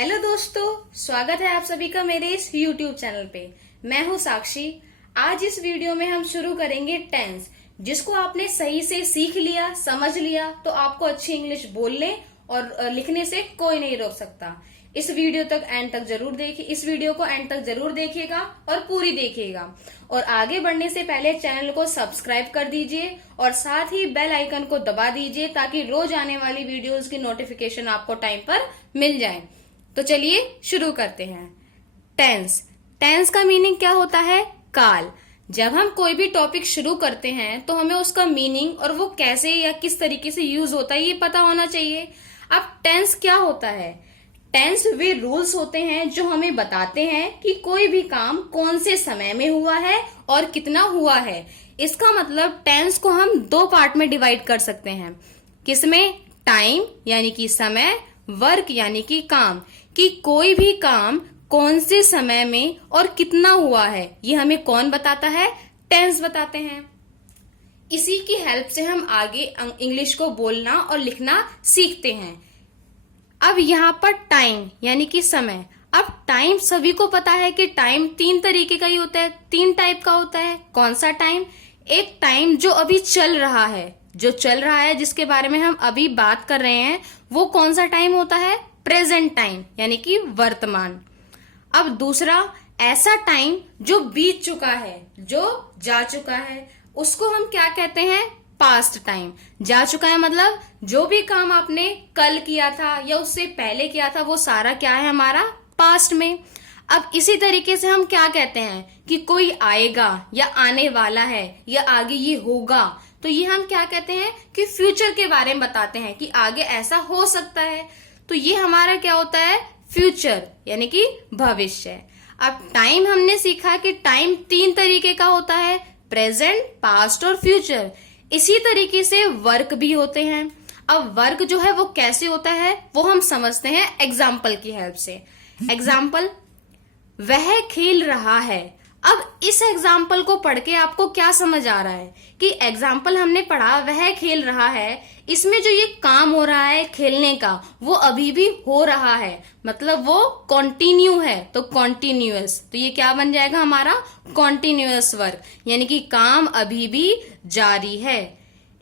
Hello दोस्तों, स्वागत है आप सभी का मेरे इस YouTube चैनल पे। मैं हूँ साक्षी। आज इस वीडियो में हम शुरू करेंगे टेंस, जिसको आपने सही से सीख लिया, समझ लिया तो आपको अच्छी इंग्लिश बोलने और लिखने से कोई नहीं रोक सकता। इस वीडियो को एंड तक जरूर देखिएगा और पूरी देखिएगा। और आगे बढ़ने से पहले चैनल को सब्सक्राइब कर दीजिए और साथ ही बेल आइकन को दबा दीजिए ताकि रोज आने वाली वीडियोस की नोटिफिकेशन आपको टाइम पर मिल जाए। तो चलिए शुरू करते हैं। टेंस का मीनिंग क्या होता है? काल। जब हम कोई भी टॉपिक शुरू करते हैं तो हमें उसका मीनिंग और वो कैसे या किस तरीके से यूज होता है ये पता होना चाहिए। अब टेंस क्या होता है? टेंस वे रूल्स होते हैं जो हमें बताते हैं कि कोई भी काम कौन से समय में हुआ है और कितना हुआ है। इसका मतलब टेंस को हम दो पार्ट में डिवाइड कर सकते हैं। किसमें? टाइम यानी कि समय, वर्क यानी कि काम, कि कोई भी काम कौन से समय में और कितना हुआ है ये हमें कौन बताता है? टेंस बताते हैं। इसी की हेल्प से हम आगे इंग्लिश को बोलना और लिखना सीखते हैं। अब यहाँ पर टाइम यानी कि समय। अब टाइम सभी को पता है कि टाइम तीन तरीके का ही होता है, तीन टाइप का होता है। कौन सा टाइम? एक टाइम जो अभी चल रहा है, जिसके बारे में हम अभी बात कर रहे हैं, वो कौन सा टाइम होता है? प्रेजेंट टाइम यानी कि वर्तमान। अब दूसरा, ऐसा टाइम जो बीत चुका है, जो जा चुका है, उसको हम क्या कहते हैं? Past time. जा चुका है मतलब जो भी काम आपने कल किया था या उससे पहले किया था वो सारा क्या है हमारा? पास्ट में। अब इसी तरीके से हम क्या कहते हैं कि कोई आएगा या आने वाला है या आगे ये होगा, तो ये हम क्या कहते हैं कि फ्यूचर के बारे में बताते हैं कि आगे ऐसा हो सकता है। तो ये हमारा क्या होता है? फ्यूचर यानी कि भविष्य। अब टाइम हमने सीखा कि टाइम तीन तरीके का होता है, प्रेजेंट, पास्ट और फ्यूचर। इसी तरीके से वर्क भी होते हैं। अब वर्क जो है वो कैसे होता है वो हम समझते हैं एग्जाम्पल की हेल्प से। एग्जाम्पल, वह खेल रहा है। अब इस एग्जाम्पल को पढ़ के आपको क्या समझ आ रहा है कि एग्जाम्पल हमने पढ़ा वह खेल रहा है, इसमें जो ये काम हो रहा है खेलने का वो अभी भी हो रहा है, मतलब वो कॉन्टिन्यू है, तो कॉन्टिन्यूअस। तो ये क्या बन जाएगा हमारा? कॉन्टिन्यूअस वर्क, यानी कि काम अभी भी जारी है।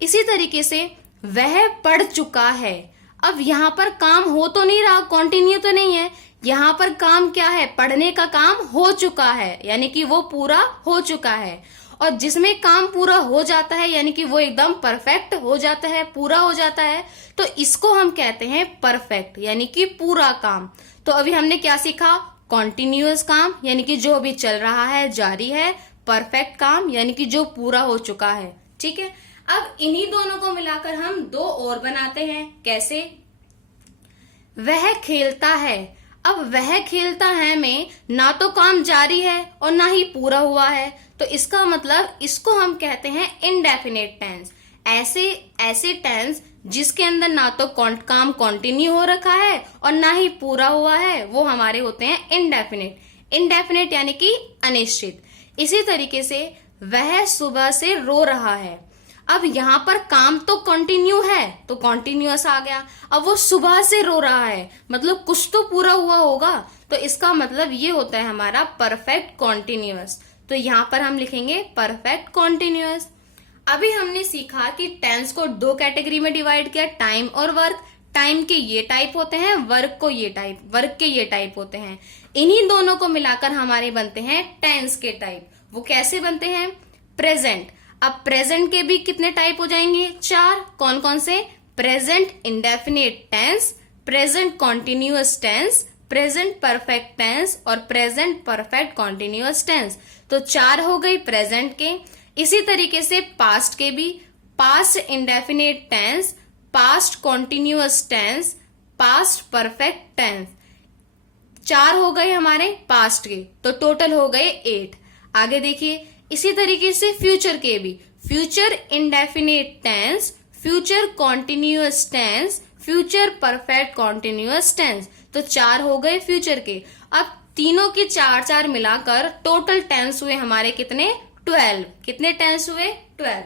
इसी तरीके से वह पढ़ चुका है। अब यहाँ पर काम हो तो नहीं रहा, कॉन्टिन्यू तो नहीं है, यहाँ पर काम क्या है? पढ़ने का काम हो चुका है, यानी कि वो पूरा हो चुका है। और जिसमें काम पूरा हो जाता है यानी कि वो एकदम परफेक्ट हो जाता है, पूरा हो जाता है, तो इसको हम कहते हैं परफेक्ट यानी कि पूरा काम। तो अभी हमने क्या सीखा? कॉन्टिन्यूअस काम यानी कि जो अभी चल रहा है, जारी है। परफेक्ट काम यानी कि जो पूरा हो चुका है। ठीक है। अब इन्हीं दोनों को मिलाकर हम दो और बनाते हैं। कैसे? वह खेलता है। अब वह खेलता है में ना तो काम जारी है और ना ही पूरा हुआ है, तो इसका मतलब इसको हम कहते हैं इनडेफिनेट टेंस। ऐसे टेंस जिसके अंदर ना तो काम कंटिन्यू हो रखा है और ना ही पूरा हुआ है, वो हमारे होते हैं इनडेफिनेट यानी कि अनिश्चित। इसी तरीके से वह सुबह से रो रहा है। अब यहाँ पर काम तो कंटिन्यू है तो कॉन्टिन्यूअस आ गया। अब वो सुबह से रो रहा है मतलब कुछ तो पूरा हुआ होगा, तो इसका मतलब ये होता है हमारा परफेक्ट कॉन्टिन्यूअस। तो यहाँ पर हम लिखेंगे परफेक्ट कॉन्टिन्यूअस। अभी हमने सीखा कि टेंस को दो कैटेगरी में डिवाइड किया, टाइम और वर्क। टाइम के ये टाइप होते हैं, वर्क के ये टाइप होते हैं। इन्हीं दोनों को मिलाकर हमारे बनते हैं टेंस के टाइप। वो कैसे बनते हैं? प्रेजेंट। अब प्रेजेंट के भी कितने टाइप हो जाएंगे? चार। कौन कौन से? Present indefinite tense, present continuous tense, present perfect tense और प्रेजेंट परफेक्ट कॉन्टिन्यूअस टेंस। तो चार हो गई प्रेजेंट के। इसी तरीके से पास्ट के भी, past indefinite tense, past continuous tense, past perfect tense. चार हो गए हमारे पास्ट के, तो टोटल हो गए 8। आगे देखिए, इसी तरीके से फ्यूचर के भी, future indefinite tense, future continuous tense, future perfect continuous tense. तो चार हो गए फ्यूचर के। अब तीनों के चार चार मिलाकर टोटल टेंस हुए हमारे कितने? 12। कितने टेंस हुए? 12।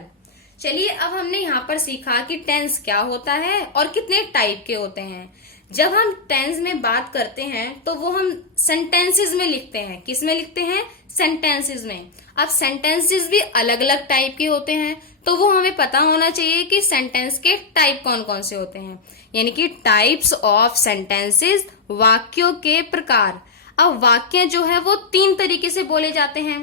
चलिए अब हमने यहाँ पर सीखा कि टेंस क्या होता है और कितने टाइप के होते हैं। जब हम टेंस में बात करते हैं तो वो हम सेंटेंसेस में लिखते हैं। किस में लिखते हैं? सेंटेंसेस में। अब सेंटेंसेस भी अलग अलग टाइप के होते हैं, तो वो हमें पता होना चाहिए कि सेंटेंस के टाइप कौन कौन से होते हैं, यानी कि टाइप्स ऑफ सेंटेंसेस, वाक्यों के प्रकार। अब वाक्य जो है वो 3 तरीके से बोले जाते हैं: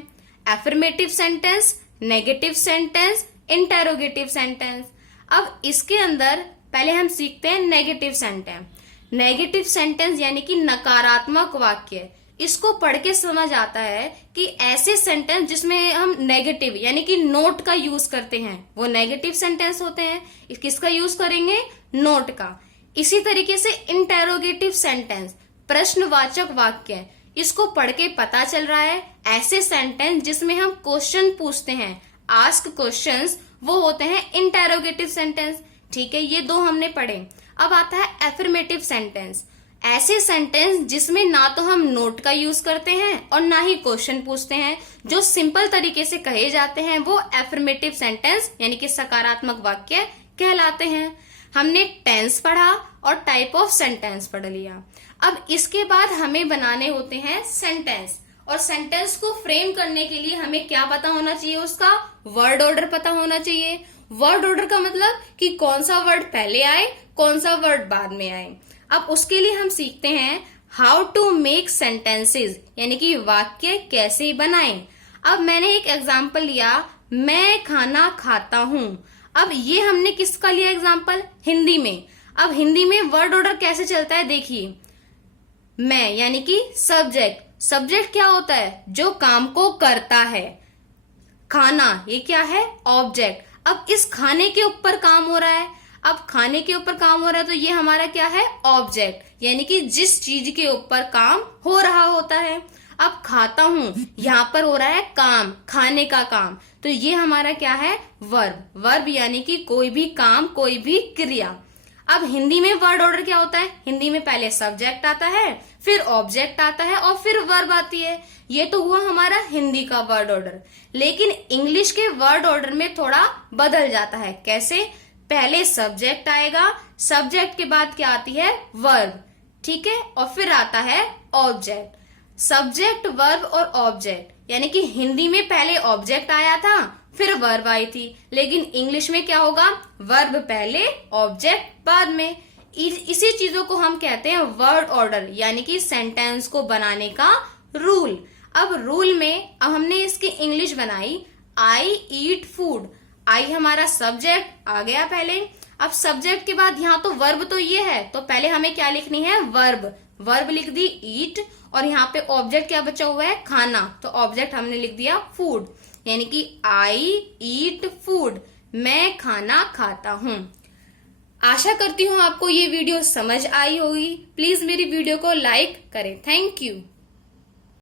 affirmative sentence, negative sentence, interrogative sentence. अब इसके अंदर पहले हम सीखते हैं नेगेटिव सेंटेंस। नेगेटिव सेंटेंस यानी कि नकारात्मक वाक्य। इसको पढ़ के समझ आता है कि ऐसे सेंटेंस जिसमें हम नेगेटिव यानी कि नोट का यूज करते हैं वो नेगेटिव सेंटेंस होते हैं। किसका यूज करेंगे? नोट का। इसी तरीके से इंटेरोगेटिव सेंटेंस, प्रश्नवाचक वाक्य, इसको पढ़ के पता चल रहा है ऐसे सेंटेंस जिसमें हम क्वेश्चन पूछते हैं, आस्क क्वेश्चंस, वो होते हैं इंटेरोगेटिव सेंटेंस। ठीक है, ये 2 हमने पढ़े। अब आता है एफर्मेटिव सेंटेंस। ऐसे सेंटेंस जिसमें ना तो हम नोट का यूज करते हैं और ना ही क्वेश्चन पूछते हैं, जो सिंपल तरीके से कहे जाते हैं, वो एफर्मेटिव सेंटेंस यानी कि सकारात्मक वाक्य कहलाते हैं। हमने टेंस पढ़ा और टाइप ऑफ सेंटेंस पढ़ लिया। अब इसके बाद हमें बनाने होते हैं सेंटेंस, और सेंटेंस को फ्रेम करने के लिए हमें क्या पता होना चाहिए? उसका वर्ड ऑर्डर पता होना चाहिए। वर्ड ऑर्डर का मतलब कि कौन सा वर्ड पहले आए, कौन सा वर्ड बाद में आए। अब उसके लिए हम सीखते हैं हाउ टू मेक सेंटेंसेस, यानी कि वाक्य कैसे बनाएं। अब मैंने एक एग्जाम्पल लिया, मैं खाना खाता हूं। अब ये हमने किसका लिया एग्जाम्पल? हिंदी में। अब हिंदी में वर्ड ऑर्डर कैसे चलता है देखिए। मैं यानी कि सब्जेक्ट। सब्जेक्ट क्या होता है? जो काम को करता है। खाना, ये क्या है? ऑब्जेक्ट। अब इस खाने के ऊपर काम हो रहा है। अब खाने के ऊपर काम हो रहा है तो ये हमारा क्या है? ऑब्जेक्ट, यानी कि जिस चीज के ऊपर काम हो रहा होता है। अब खाता हूं, यहाँ पर हो रहा है काम, खाने का काम, तो ये हमारा क्या है? वर्ब। वर्ब यानी कि कोई भी काम, कोई भी क्रिया। अब हिंदी में वर्ड ऑर्डर क्या होता है? हिंदी में पहले सब्जेक्ट आता है, फिर ऑब्जेक्ट आता है और फिर वर्ब आती है। ये तो हुआ हमारा हिंदी का वर्ड ऑर्डर। लेकिन इंग्लिश के वर्ड ऑर्डर में थोड़ा बदल जाता है। कैसे? पहले सब्जेक्ट आएगा, सब्जेक्ट के बाद क्या आती है? वर्ब, ठीक है, और फिर आता है ऑब्जेक्ट। सब्जेक्ट, वर्ब और ऑब्जेक्ट, यानी कि हिंदी में पहले ऑब्जेक्ट आया था, फिर वर्ब आई थी। लेकिन इंग्लिश में क्या होगा? वर्ब पहले, ऑब्जेक्ट बाद में। इसी चीजों को हम कहते हैं वर्ड ऑर्डर, यानी कि सेंटेंस को बनाने का रूल। अब रूल में अब हमने इसकी इंग्लिश बनाई, आई ईट फूड। आई हमारा सब्जेक्ट आ गया पहले। अब सब्जेक्ट के बाद यहाँ तो वर्ब तो ये है, तो पहले हमें क्या लिखनी है? वर्ब। वर्ब लिख दी ईट, और यहाँ पे ऑब्जेक्ट क्या बचा हुआ है? खाना, तो ऑब्जेक्ट हमने लिख दिया फूड, यानी कि आई ईट फूड, मैं खाना खाता हूँ। आशा करती हूँ आपको ये वीडियो समझ आई होगी। प्लीज मेरी वीडियो को लाइक करें। Thank you.